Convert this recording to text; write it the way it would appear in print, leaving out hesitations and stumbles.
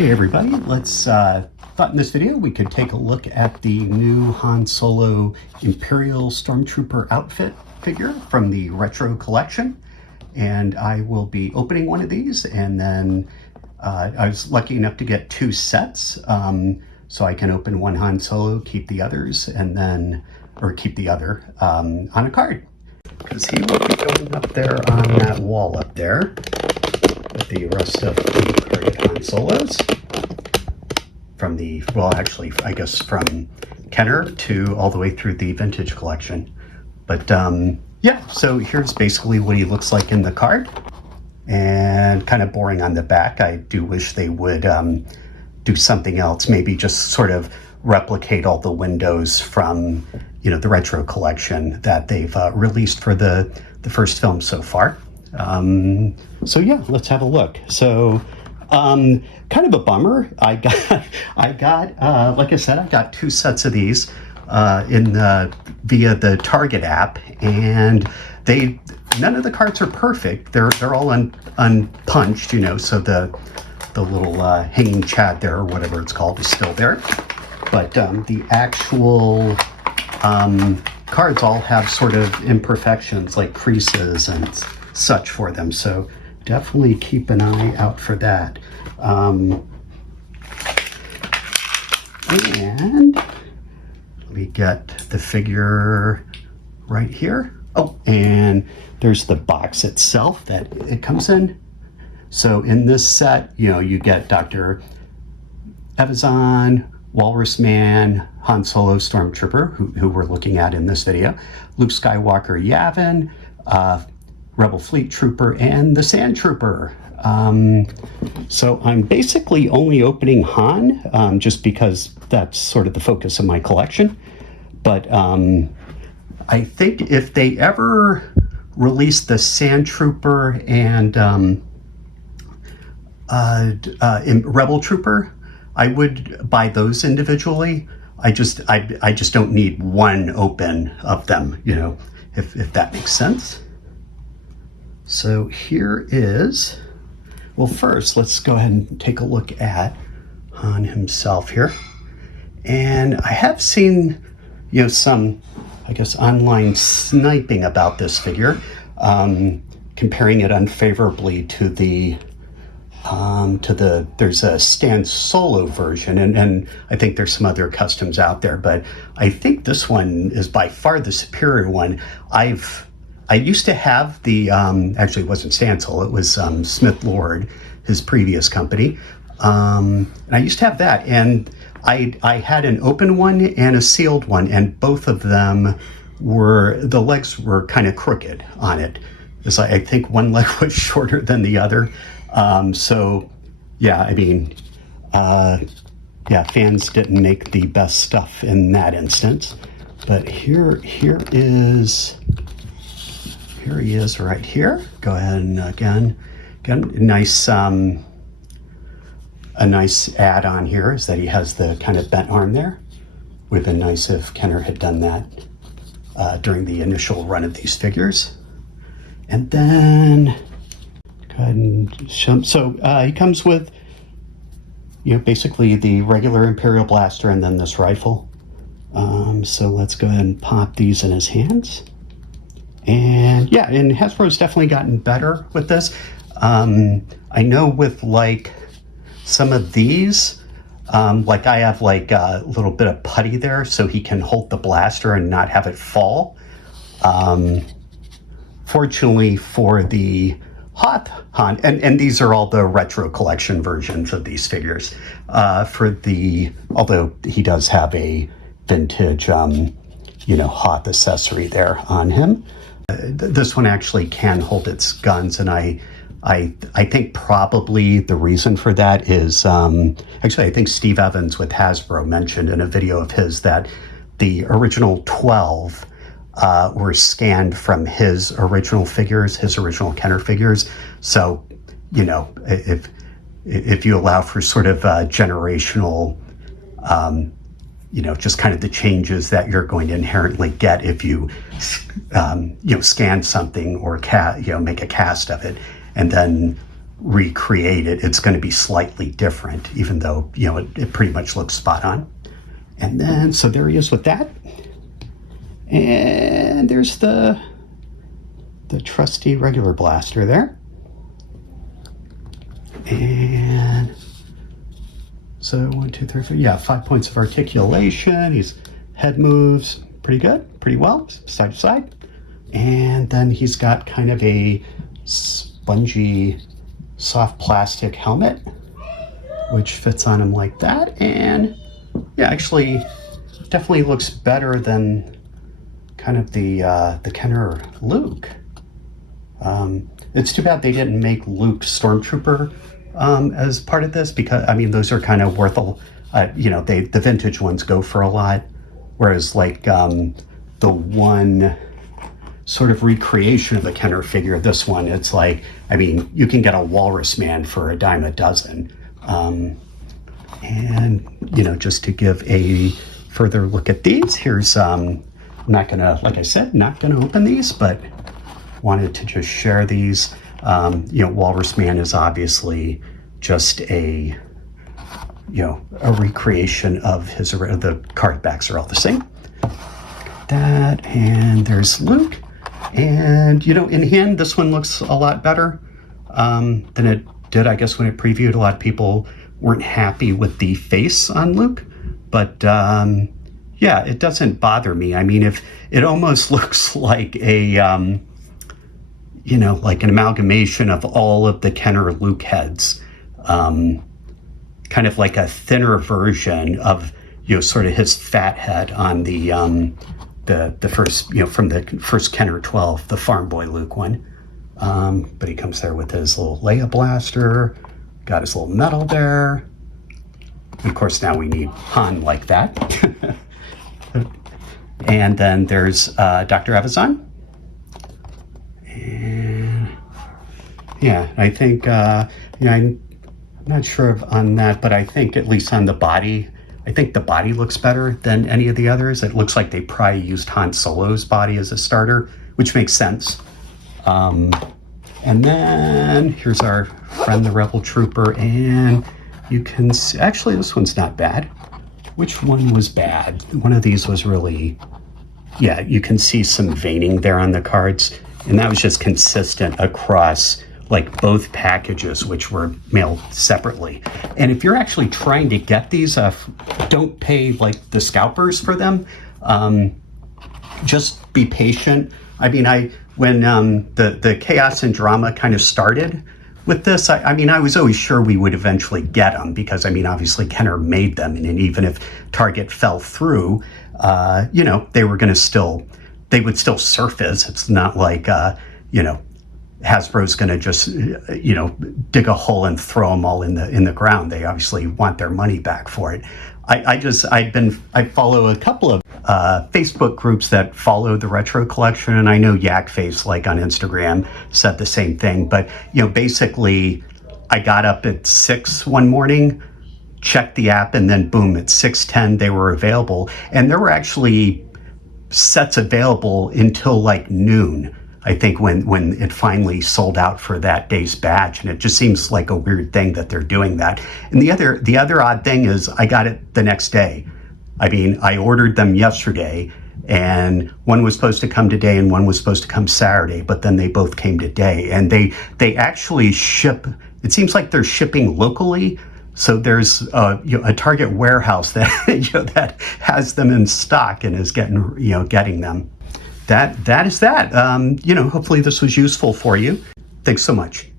Hey everybody, let's thought in this video we could take a look at the new Han Solo Imperial Stormtrooper outfit figure from the retro collection. And I will be opening one of these, and then I was lucky enough to get two sets, so I can open one Han Solo, keep the others, and then, or keep the other on a card, because he will be going up there on that wall up there with the rest of the carded Han Solos from the, well, actually, I guess from Kenner to all the way through the vintage collection. But yeah, so here's basically what he looks like in the card, and kind of boring on the back. I do wish they would do something else, maybe just sort of replicate all the windows from, you know, the retro collection that they've released for the first film so far. So yeah, let's have a look. So kind of a bummer. I got like I said, I got two sets of these via the Target app, and none of the cards are perfect. They're all unpunched, you know, so the little hanging chad there, or whatever it's called, is still there. But the actual cards all have sort of imperfections, like creases and such for them. So definitely keep an eye out for that. And we get the figure right here. Oh, and there's the box itself that it comes in. So in this set, you know, you get Dr. Yavin, Walrus Man, Han Solo Stormtrooper, who we're looking at in this video, Luke Skywalker Yavin, Rebel Fleet Trooper, and the Sandtrooper. So I'm basically only opening Han, just because that's sort of the focus of my collection. But I think if they ever release the Sandtrooper and Rebel Trooper, I would buy those individually. I just don't need one open of them, you know, if that makes sense. So here is, well, first let's go ahead and take a look at Han himself here. And I have seen, you know, some, I guess, online sniping about this figure, comparing it unfavorably to there's a Stan Solo version, and I think there's some other customs out there, but I think this one is by far the superior one. I used to have the, actually it wasn't Stan Solo, it was Smith Lord, his previous company, and I used to have that, and I had an open one and a sealed one, and both of them the legs were kind of crooked on it. It's like, I think one leg was shorter than the other. So yeah, I mean, yeah, fans didn't make the best stuff in that instance. But here he is right here. Go ahead and again, a nice add-on here is that he has the kind of bent arm there. Would have been nice if Kenner had done that during the initial run of these figures. And then go ahead and show. So he comes with, you know, basically the regular Imperial blaster and then this rifle. So let's go ahead and pop these in his hands. And yeah, and Hasbro's definitely gotten better with this. I know with like some of these, like I have like a little bit of putty there so he can hold the blaster and not have it fall. Fortunately for the Hoth Han, and these are all the retro collection versions of these figures. Although he does have a vintage, you know, Hoth accessory there on him. This one actually can hold its guns, and I think probably the reason for that is, actually I think Steve Evans with Hasbro mentioned in a video of his that the original 12 were scanned from his original figures, his original Kenner figures. So, you know, if you allow for sort of generational, you know, just kind of the changes that you're going to inherently get if you, you know, scan something or make a cast of it, and then recreate it, it's going to be slightly different, even though, you know, it pretty much looks spot on. And then, so there he is with that. And there's the trusty regular blaster there. And so 1, 2, 3, 4, yeah, 5 points of articulation. His head moves pretty good, pretty well, side to side. And then he's got kind of a spongy, soft plastic helmet, which fits on him like that. And yeah, actually definitely looks better than kind of the Kenner Luke. It's too bad they didn't make Luke Stormtrooper as part of this, because I mean those are kind of worth a, you know, the vintage ones go for a lot, whereas like the one sort of recreation of the Kenner figure, this one, it's like, I mean, you can get a Walrus Man for a dime a dozen. And you know, just to give a further look at these, here's I'm not gonna, like I said, not gonna open these, but wanted to just share these. You know, Walrus Man is obviously just a, you know, a recreation of his, the card backs are all the same. That, and there's Luke. And, you know, in hand, this one looks a lot better than it did, I guess, when it previewed. A lot of people weren't happy with the face on Luke, but yeah, it doesn't bother me. I mean, if it almost looks like a, you know, like an amalgamation of all of the Kenner Luke heads, kind of like a thinner version of, you know, sort of his fat head on the first, you know, from the first Kenner 12, the Farm Boy Luke one. But he comes there with his little Leia blaster, got his little medal there. Of course, now we need Han like that. And then there's Dr. Evazan. And yeah, I think, you know, I'm not sure on that, but I think at least on the body, I think the body looks better than any of the others. It looks like they probably used Han Solo's body as a starter, which makes sense. And then here's our friend, the Rebel Trooper, and you can see, actually, this one's not bad. Which one was bad? One of these was really, yeah, you can see some veining there on the cards, and that was just consistent across like both packages, which were mailed separately. And if you're actually trying to get these, don't pay like the scalpers for them. Just be patient. I mean, when the chaos and drama kind of started with this, I mean, I was always sure we would eventually get them, because I mean, obviously Kenner made them, and even if Target fell through, you know, they would still surface. It's not like, you know, Hasbro's going to just, you know, dig a hole and throw them all in the ground. They obviously want their money back for it. I follow a couple of Facebook groups that follow the retro collection, and I know Yakface, like on Instagram, said the same thing. But you know, basically, I got up at 6 one morning, checked the app, and then boom, at 6:10 they were available, and there were actually sets available until like noon, I think, when it finally sold out for that day's batch. And it just seems like a weird thing that they're doing that. And the other odd thing is I got it the next day. I mean, I ordered them yesterday, and one was supposed to come today and one was supposed to come Saturday, but then they both came today. And they actually ship, it seems like they're shipping locally. So there's you know, a Target warehouse that you know, that has them in stock and is getting them. That is that. You know, hopefully this was useful for you. Thanks so much.